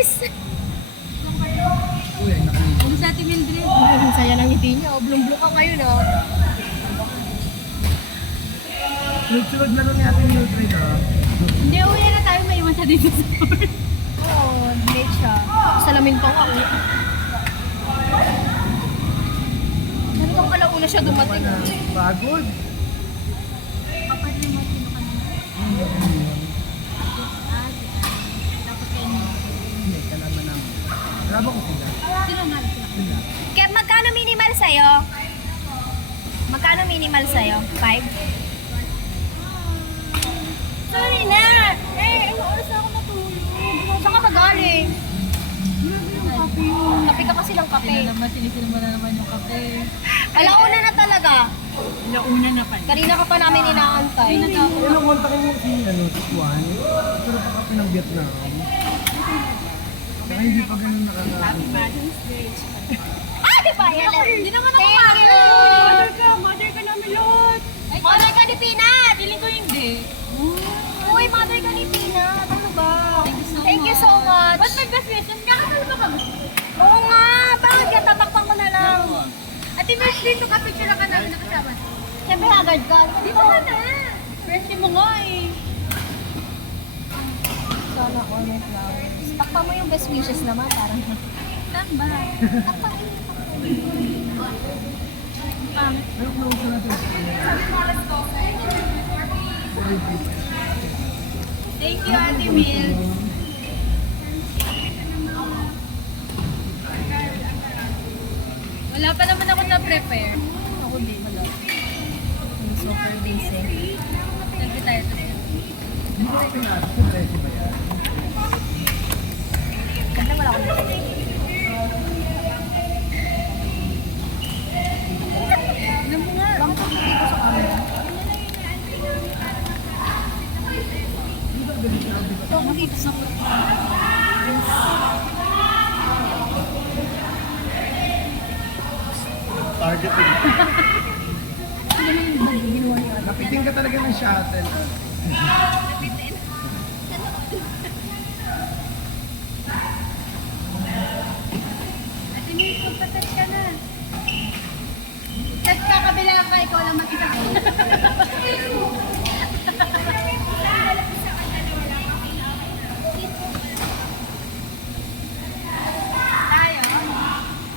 Bilis! Ano sa Ate Mildred? Ang saya ng ngiti niya. Blum-blum ka ngayon, ah. Sunod-sunod na lang natin yung trade, ah. Hindi, uwi na tayo. May iwan siya dito sa store. Oo, late siya. Salamin pa nga, oh. Hanggang alauna siya dumating. Pagod. Kapag na mo, sino ka naman? Tapos kayo niyo. Hindi, kalaman namin. Wala ba ko sila? Sino nga? Sila. Kaya magkano minimal sa'yo? Magkano minimal sa'yo? 5? Sorry na! Eh, ilang oras na ako natulog. Saan ka magaling? Kape ka kasi ng kape. Sinisinama na naman yung kape. Alauna na talaga. Ilauna na pa. Kanina ka pa namin inaantay. Ilang kontakin mo si, si Juan? Pero pa kami ng Vietnam. Saka hindi pa ganun nakakaalam. Ah, di ba? Yan lang. Hindi naman ako Thank mother. you. Mother ka namin lahat. Mother ka ni Peanut. Feeling ko hindi. Uy, mother ka ni Peanut. Ano ba? Thank you so much. Ba't nag-best wishes? Kakasal ba kami? Oo nga. Bakit ka? Tatakpan ko na lang. Ate Mersh, dito ka picture ka namin nakasama. Siyempre, haggard ka. Dito ka na. Mercy mo nga eh. Sana all my flowers. Takpan mo yung best wishes naman. Parang Saan ba? takpan mo. Pero close na natin. Thank you, Ate Mil. Wala pa naman ako na-prepare. Ako din. Wala. I'm super busy. Selfie tayo. Hindi ko pinasok sa preso ba yan? Siyempre, wala akong busy. Alam mo nga. Bakit ako dito sa camera? Ito ako dito sa Target ko. ginawa niya. Napiting ka talaga ng shuttle. Ate Mil, magpa-touch ka na. Touch ka, kabila ka, ikaw lang mag-isa. Tayo.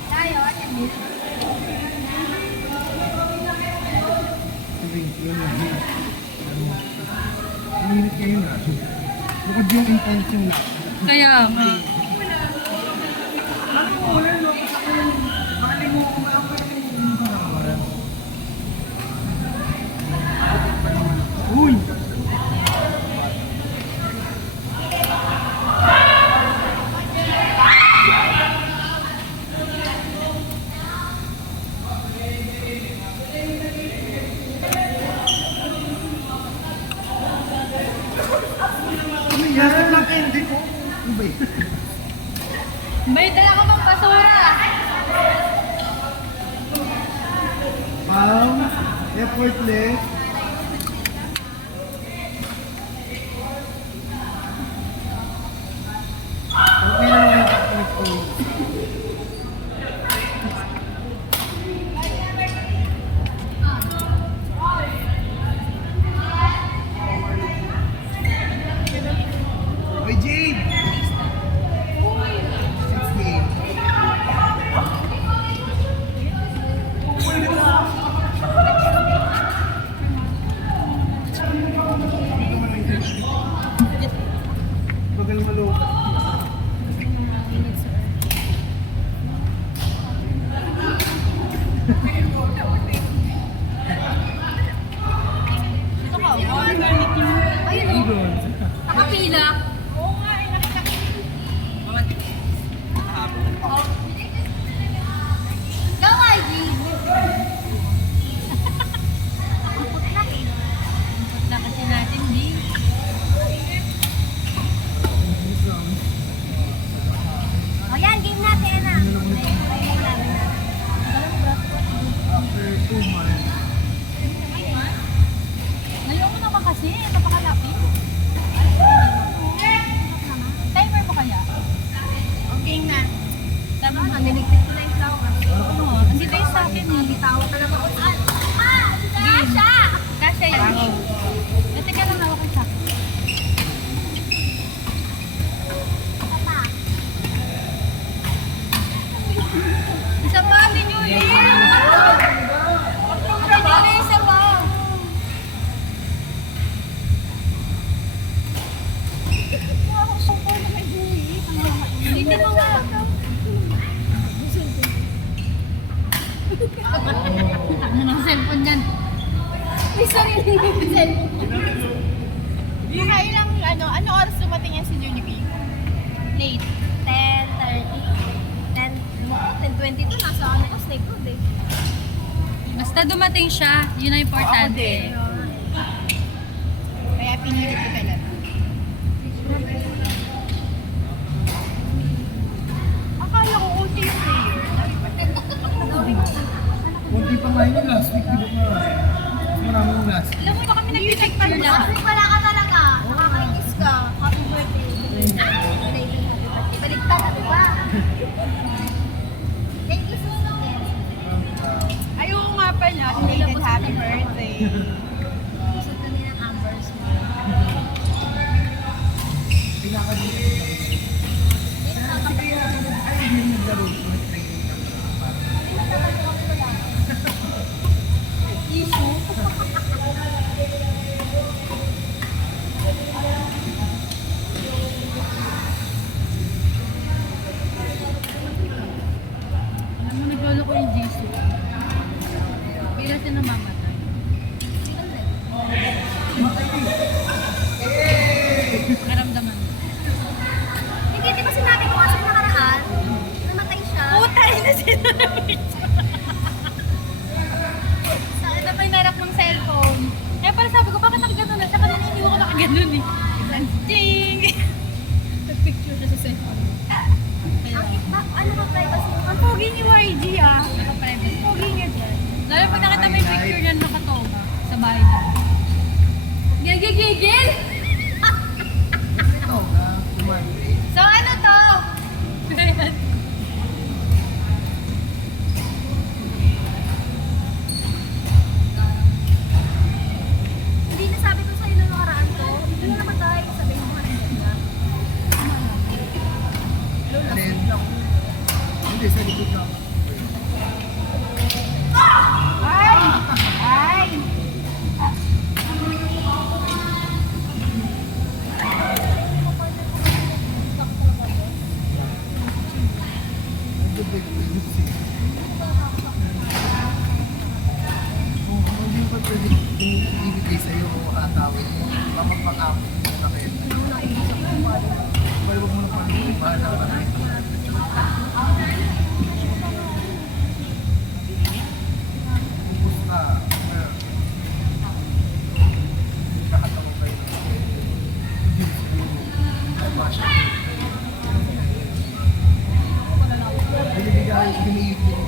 Tayo, Ate Mil. Yun na. Minute kayo na. Bukod yung intention na. Kaya nga. Uy! Ano yan? Hindi ko. Ano ba yun? May dala ka bang basura? Wow! Effortless. Okay lang yan. Oy, Jade! 68. Bagal malukat. Ito ka, water garlic yung... Ayun, Ang good. Nakapila. Oo nga, eh, nakita ko. Go, YG! Import na kasi natin, di. O yan, game natin, ah. After 2 months. Ngayon mo naman kasi, napakalapit. Timer mo kaya? King na. Tama nga, niligpit ko na yung flowers. Oo, hindi tayo sa akin eh. Bitawa ka naman ako. Kasha! Kasha yan. Ate ka lang hawak sa akin. Isa pa, Ate Julie! Ate Julie, isa pa! Hindi mo nga. Ano ng cellphone yan? May sarili ng cellphone. Mga ilang, ano oras dumating yan si Jollibee? Late. 10:22 nasa ano ko, snake road eh. Basta dumating siya, yun ang importante. Kaya pinili ko talaga. Akala ko OT yung player. Kunti pa nga yun last week, di ba pa? Marami yung last week. Alam mo ba kami nag-picture lang? Kasi wala ka talaga. Nakakainis ka. Happy birthday. Belated happy birthday. Baligtad na, diba? Thank you so much. Ayaw nga pala, belated happy birthday. Gusto ko din ng Ambers mo. Ay, hindi naglaro. Alam mo, naglolo ko yung Jesus. Bigla siya namamatay. Karamdaman. Hindi, di ba sinabi ko kasi nakaraan? Namatay siya. Putay na sinabi. Sa ito pa yung narap ng cellphone. Kaya pala sabi ko, bakit nakagano na siya? Kanina hindi ko nakaganon eh. Ching! Nag-picture siya sa cellphone. Ano ba privacy? Ang pogi ni YG ah. Naka-private. Pogi niya dyan. Lalo pag nakita mo yung picture niya nakatoga sa bahay niya. Gigigigil! Ito, kumante. So ano to? Hindi nasabi ko sa'yo nung nakaraan ko. Ano namatay? Sabi mo nga na. Then, hindi, sa likod lang. Ay! Ay! Kung hindi pa pwede ibigay sa'yo o atawin mo, baka pang-apit mo na kayo. Pero huwag mo na pang-ibig, bahala ka na. Ubus ka. Nakatawa kayo. Binibigay, biniibig